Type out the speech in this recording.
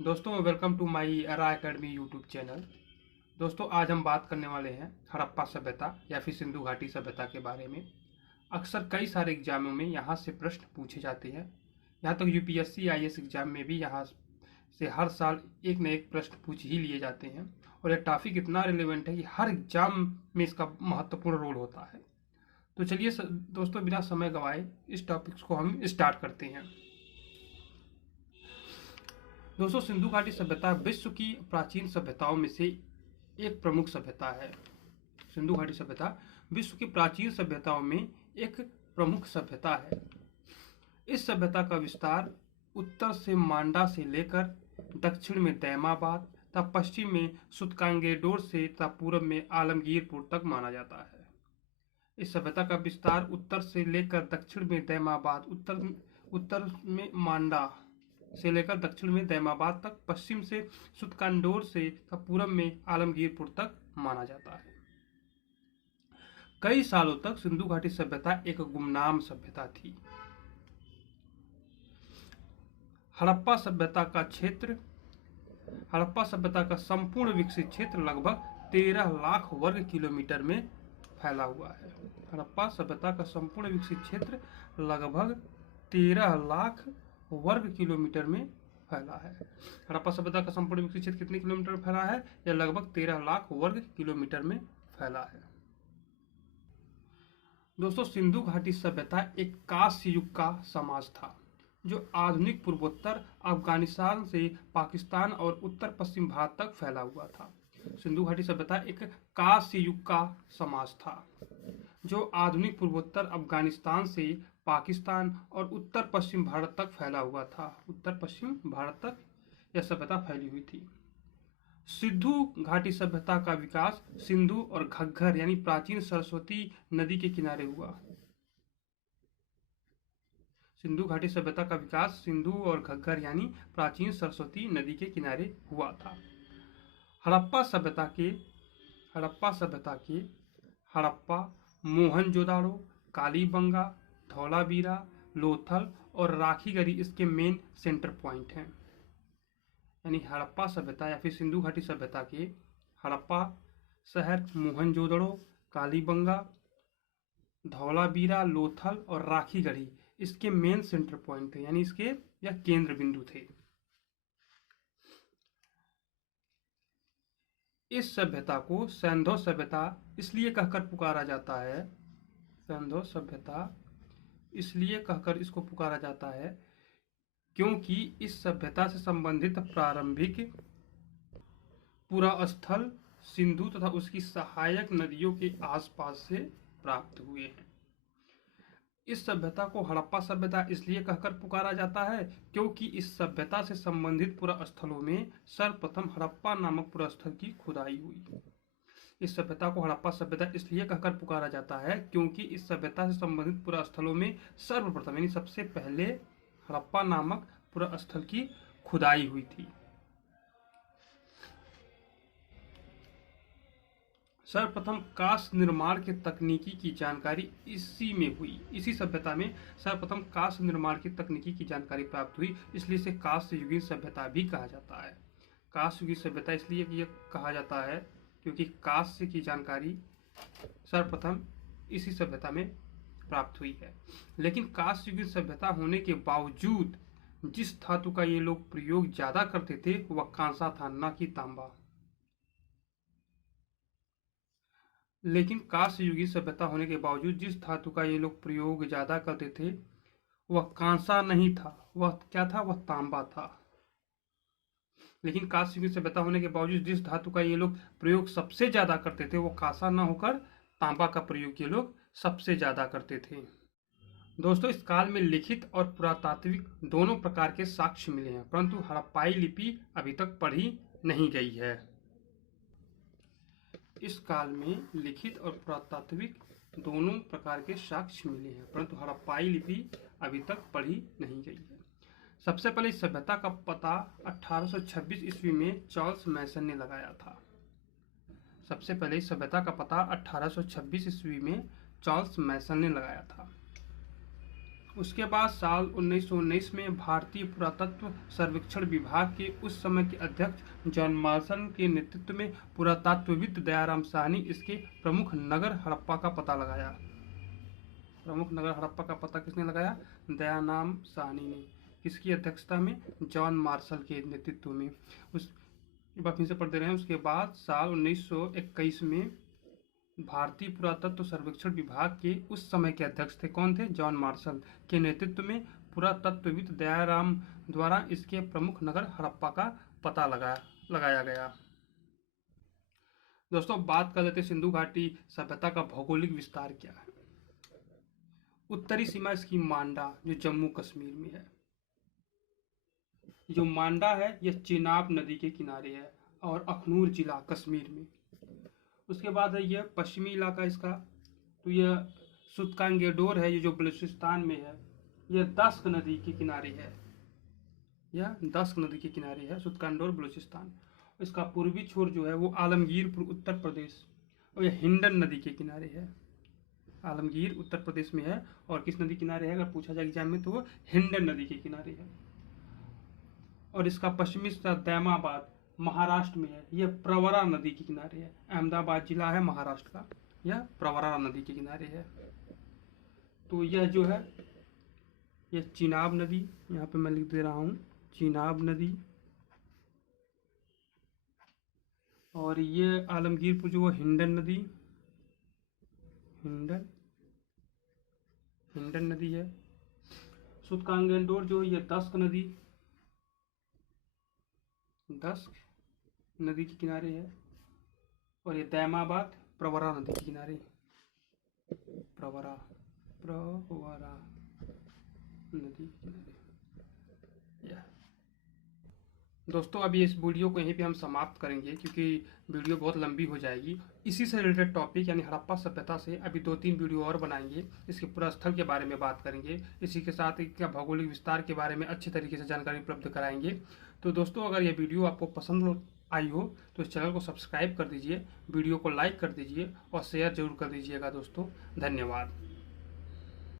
दोस्तों welcome to my अरा academy YouTube channel. दोस्तों आज हम बात करने वाले हैं हड़प्पा सभ्यता या फिर सिंधु घाटी सभ्यता के बारे में। अक्सर कई सारे एग्जामों में यहाँ से प्रश्न पूछे जाते हैं। यहाँ तक यूपीएससी आईएएस एग्जाम में भी यहाँ से हर साल एक न एक प्रश्न पूछ ही लिए जाते हैं और यह टॉपिक इतना रिलेवेंट है कि हर एग्जाम में इसका महत्वपूर्ण रोल होता है। तो चलिए दोस्तों बिना समय गंवाए इस टॉपिक्स को हम स्टार्ट करते हैं। दोस्तों सिंधु घाटी सभ्यता विश्व की प्राचीन सभ्यताओं में से एक प्रमुख सभ्यता है। सिंधु घाटी सभ्यता विश्व की प्राचीन सभ्यताओं में एक प्रमुख सभ्यता है। इस सभ्यता का विस्तार उत्तर से मांडा से लेकर दक्षिण में दैमाबाद तथा पश्चिम में सुतकांगेडोर से तथा पूर्व में आलमगीरपुर तक माना जाता है। इस सभ्यता का विस्तार उत्तर से लेकर दक्षिण में दैमाबाद, उत्तर में मांडा से लेकर दक्षिण में दैमाबाद तक, पश्चिम से सुतकांडोर से पूर्व में आलमगीरपुर तक माना जाता है। कई सालों तक सिंधु घाटी सभ्यता एक गुमनाम सभ्यता थी। हड़प्पा सभ्यता का संपूर्ण विकसित क्षेत्र लगभग 13 लाख वर्ग किलोमीटर में फैला हुआ है। हड़प्पा सभ्यता का संपूर्ण विकसित क्षेत्र लगभग 13 लाख वर्ग किलोमीटर में फैला है। हड़प्पा सभ्यता का संपूर्ण विकसित क्षेत्र कितने किलोमीटर में फैला है? यह लगभग 13 लाख वर्ग किलोमीटर में फैला है। दोस्तों सिंधु घाटी सभ्यता एक कांस्य युग का समाज था जो आधुनिक पूर्वोत्तर अफगानिस्तान से पाकिस्तान और उत्तर पश्चिम भारत तक फैला हुआ था। सिंधु घाटी सभ्यता एक कांस्य युग का समाज था जो आधुनिक पूर्वोत्तर अफगानिस्तान से पाकिस्तान और उत्तर पश्चिम भारत तक फैला हुआ था। उत्तर पश्चिम भारत तक यह सभ्यता फैली हुई थी। सिंधु घाटी सभ्यता का विकास सिंधु और घग्गर यानी प्राचीन सरस्वती नदी के किनारे हुआ। सिंधु घाटी सभ्यता का विकास सिंधु और घग्गर यानी प्राचीन सरस्वती नदी के किनारे हुआ था। हड़प्पा सभ्यता के हड़प्पा, मोहनजोदाड़ो, कालीबंगा, धौलावीरा, लोथल और राखीगढ़ी इसके मेन सेंटर पॉइंट हैं। यानी हड़प्पा सभ्यता या फिर सिंधु घाटी सभ्यता के हड़प्पा शहर, मोहनजोदड़ो, कालीबंगा, धौलावीरा, लोथल और राखीगढ़ी इसके मेन सेंटर पॉइंट थे, यानी इसके या केंद्र बिंदु थे। इस सभ्यता को सैंधव सभ्यता इसलिए कहकर पुकारा जाता है। सैंधव सभ्यता इसलिए कहकर इसको पुकारा जाता है क्योंकि इस सभ्यता से संबंधित प्रारंभिक पुरा स्थल सिंधु तथा उसकी सहायक नदियों के आसपास से प्राप्त हुए हैं। इस सभ्यता को हड़प्पा सभ्यता इसलिए कहकर पुकारा जाता है क्योंकि इस सभ्यता से संबंधित पुरा स्थलों में सर्वप्रथम हड़प्पा नामक पुरा स्थल की खुदाई हुई। इस सभ्यता को हड़प्पा सभ्यता इसलिए कहकर पुकारा जाता है क्योंकि इस सभ्यता से संबंधित पुरा स्थलों में सर्वप्रथम यानी सबसे पहले हड़प्पा नामक पुरा स्थल की खुदाई हुई थी। सर्वप्रथम कांस्य निर्माण के तकनीकी की जानकारी इसी सभ्यता में सर्वप्रथम कांस्य निर्माण की तकनीकी की जानकारी प्राप्त हुई, इसलिए इसे कांस्य युगीन सभ्यता भी कहा जाता है। कांस्य युगीन सभ्यता इसलिए यह कहा जाता है क्योंकि कांस्य की जानकारी सर्वप्रथम इसी सभ्यता में प्राप्त हुई है। लेकिन कांस्य युगीन सभ्यता होने के बावजूद जिस धातु का ये लोग प्रयोग ज्यादा करते थे वह कांसा था, न कि तांबा। लेकिन कांस्य युगीन सभ्यता होने के बावजूद जिस धातु का ये लोग प्रयोग ज्यादा करते थे वह कांसा नहीं था, वह क्या था? वह तांबा था। लेकिन कांस्य युगीन सभ्यता होने के बावजूद जिस धातु का ये लोग प्रयोग सबसे ज्यादा करते थे वो कांसा न होकर तांबा का प्रयोग ये लोग सबसे ज्यादा करते थे। दोस्तों इस काल में लिखित और पुरातात्विक दोनों प्रकार के साक्ष्य मिले हैं, परंतु हड़प्पाई लिपि अभी तक पढ़ी नहीं गई है। इस काल में लिखित और पुरातात्विक दोनों प्रकार के साक्ष्य मिले हैं, परंतु हड़प्पाई लिपि अभी तक पढ़ी नहीं गई है। सबसे पहले इस सभ्यता का पता 1826 ईस्वी में चार्ल्स मैसन ने लगाया था। सबसे पहले इस सभ्यता का पता 1826 ईस्वी में चार्ल्स मैसन ने लगाया था। उसके बाद साल 1919 में भारतीय पुरातत्व सर्वेक्षण विभाग के उस समय के अध्यक्ष जॉन मार्शल के नेतृत्व में पुरातत्वविद दयाराम साहनी इसके प्रमुख नगर हड़प्पा का पता लगाया। प्रमुख नगर हड़प्पा का पता किसने लगाया? दयाराम साहनी ने। किसकी अध्यक्षता में? जॉन मार्शल के नेतृत्व में। उस बात फिर से पढ़ दे रहे हैं। उसके बाद साल 1921 में भारतीय पुरातत्व सर्वेक्षण विभाग के उस समय के अध्यक्ष थे। कौन थे? जॉन मार्शल के नेतृत्व में पुरातत्वविद दयाराम द्वारा इसके प्रमुख नगर हड़प्पा का पता लगाया गया। दोस्तों बात कर लेते सिंधु घाटी सभ्यता का भौगोलिक विस्तार क्या है। उत्तरी सीमा इसकी मांडा जो जम्मू कश्मीर में है। जो मांडा है यह चेनाब नदी के किनारे है और अखनूर जिला कश्मीर में। उसके बाद है यह पश्चिमी इलाका इसका, तो यह सुत्कांगेडोर है, ये जो बलूचिस्तान में है। यह दस्क नदी के किनारे है, यह दस्क नदी के किनारे है सुत्कांगेडोर बलूचिस्तान। इसका पूर्वी छोर जो है वो आलमगीरपुर उत्तर प्रदेश, और यह हिंडन नदी के किनारे है। आलमगीर उत्तर प्रदेश में है और किस नदी किनारे है अगर पूछा जाए एग्जाम में तो वो हिंडन नदी के किनारे है। और इसका पश्चिमी हिस्सा दैमाबाद महाराष्ट्र में है, यह प्रवरा नदी के किनारे है। अहमदाबाद जिला है महाराष्ट्र का, यह प्रवरा नदी के किनारे है। तो यह जो है यह चेनाब नदी, यहाँ पे मैं लिख दे रहा हूँ चेनाब नदी, और ये आलमगीरपुर जो हिंडन नदी, हिंडन नदी है। सुत्कांगेडोर जो ये दस्क नदी के किनारे है। और ये दैमाबाद प्रवरा नदी के किनारे, प्रवरा नदी के किनारे। दोस्तों अभी इस वीडियो को यहीं पे हम समाप्त करेंगे क्योंकि वीडियो बहुत लंबी हो जाएगी। इसी से रिलेटेड टॉपिक यानी हड़प्पा सभ्यता से अभी 2-3 वीडियो और बनाएंगे। इसके पूरा स्थल के बारे में बात करेंगे, इसी के साथ इसका भौगोलिक विस्तार के बारे में अच्छे तरीके से जानकारी उपलब्ध कराएंगे। तो दोस्तों अगर ये वीडियो आपको पसंद आई हो तो इस चैनल को सब्सक्राइब कर दीजिए, वीडियो को लाइक कर दीजिए और शेयर जरूर कर दीजिएगा दोस्तों। धन्यवाद।